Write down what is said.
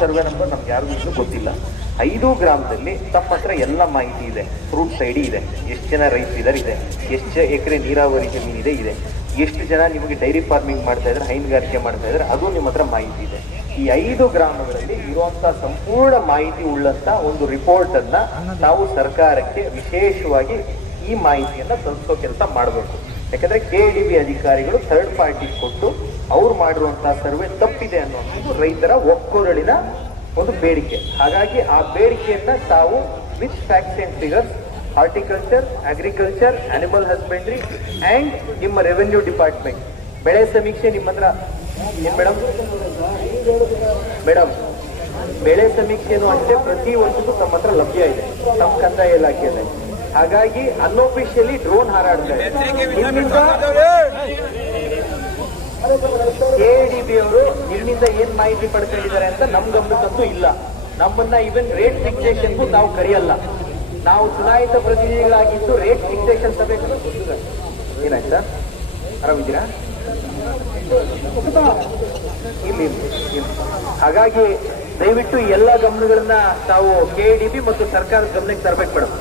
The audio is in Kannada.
ಸರ್ವೆ ನಂಬರ್ ನಮ್ಗೆ ಯಾರಿಗೂ ಇನ್ನೂ ಗೊತ್ತಿಲ್ಲ. 5 ಗ್ರಾಮದಲ್ಲಿ ತಮ್ಮ ಹತ್ರ ಎಲ್ಲ ಮಾಹಿತಿ ಇದೆ. ಫ್ರೂಟ್ಸ್ ಐಡಿ ಇದೆ, ಎಷ್ಟು ಜನ ರೈತರಿದ್ದಾರೆ ಇದೆ, ಎಷ್ಟು ಎಕರೆ ನೀರಾವರಿ ಜಮೀನಿದೆ ಇದೆ, ಎಷ್ಟು ಜನ ನಿಮಗೆ ಡೈರಿ ಫಾರ್ಮಿಂಗ್ ಮಾಡ್ತಾ ಇದ್ದಾರೆ, ಹೈನುಗಾರಿಕೆ ಮಾಡ್ತಾ ಇದ್ದಾರೆ, ಅದು ನಿಮ್ಮ ಹತ್ರ ಮಾಹಿತಿ ಇದೆ. ಈ 5 ಗ್ರಾಮಗಳಲ್ಲಿ ಇರುವಂತಹ ಸಂಪೂರ್ಣ ಮಾಹಿತಿ ಉಳ್ಳಂತ ಒಂದು ರಿಪೋರ್ಟ್ ಅನ್ನ ನಾವು ಸರ್ಕಾರಕ್ಕೆ ವಿಶೇಷವಾಗಿ ಈ ಮಾಹಿತಿಯನ್ನ ತಲುಪಿಸೋ ಕೆಲಸ ಮಾಡಬೇಕು. ಯಾಕಂದ್ರೆ KDB ಅಧಿಕಾರಿಗಳು ಥರ್ಡ್ ಪಾರ್ಟಿ ಕೊಟ್ಟು ಅವ್ರು ಮಾಡಿರುವಂತಹ ಸರ್ವೆ ತಪ್ಪಿದೆ ಅನ್ನುವಂಥದ್ದು ರೈತರ ಒಕ್ಕೊರಳಿನ ಒಂದು ಬೇಡಿಕೆ. ಹಾಗಾಗಿ ಆ ಬೇಡಿಕೆಯನ್ನ ತಾವು with facts and figures horticulture, agriculture, animal husbandry and ನಿಮ್ಮ ರೆವೆನ್ಯೂ ಡಿಪಾರ್ಟ್ಮೆಂಟ್ ಬೆಳೆ ಸಮೀಕ್ಷೆ ನಿಮ್ಮ ಹತ್ರ ಏನ್ ಮೇಡಮ್ ಬೆಳೆ ಸಮೀಕ್ಷೆನೂ ಅಷ್ಟೇ ಪ್ರತಿ ವರ್ಷಕ್ಕೂ ತಮ್ಮ ಹತ್ರ ಲಭ್ಯ ಇದೆ ತಮ್ಮ ಕಂದಾಯ ಇಲಾಖೆಯಲ್ಲಿ. ಹಾಗಾಗಿ ಅನ್ಅಫಿಷಿಯಲಿ ಡ್ರೋನ್ ಹಾರಾಡ್ತಾರೆ. KDB ಅವರು ನಿಮ್ಮಿಂದ ಏನ್ ಮಾಹಿತಿ ಪಡ್ಕೊಂಡಿದ್ದಾರೆ ಅಂತ ನಮ್ ಗಮನಕ್ಕಂತೂ ಇಲ್ಲ. ನಮ್ಮನ್ನ ಈವನ್ ರೇಟ್ ಫಿಕ್ಸೇಷನ್ಗೂ ನಾವು ಕರೆಯಲ್ಲ. ನಾವು ಚುನಾಯಿತ ಪ್ರತಿನಿಧಿಗಳಾಗಿದ್ದು ರೇಟ್ ಫಿಕ್ಸೇಷನ್ ಸಭೆ ಏನಾಯ್ತು ಸರ್, ಆರಾಮಿದ್ದೀರಾ? ಇಲ್ಲಿ ಹಾಗಾಗಿ ದಯವಿಟ್ಟು ಎಲ್ಲ ಗಮನಗಳನ್ನ ತಾವು KDB ಮತ್ತು ಸರ್ಕಾರದ ಗಮನಕ್ಕೆ ತರಬೇಕು ಮೇಡಮ್.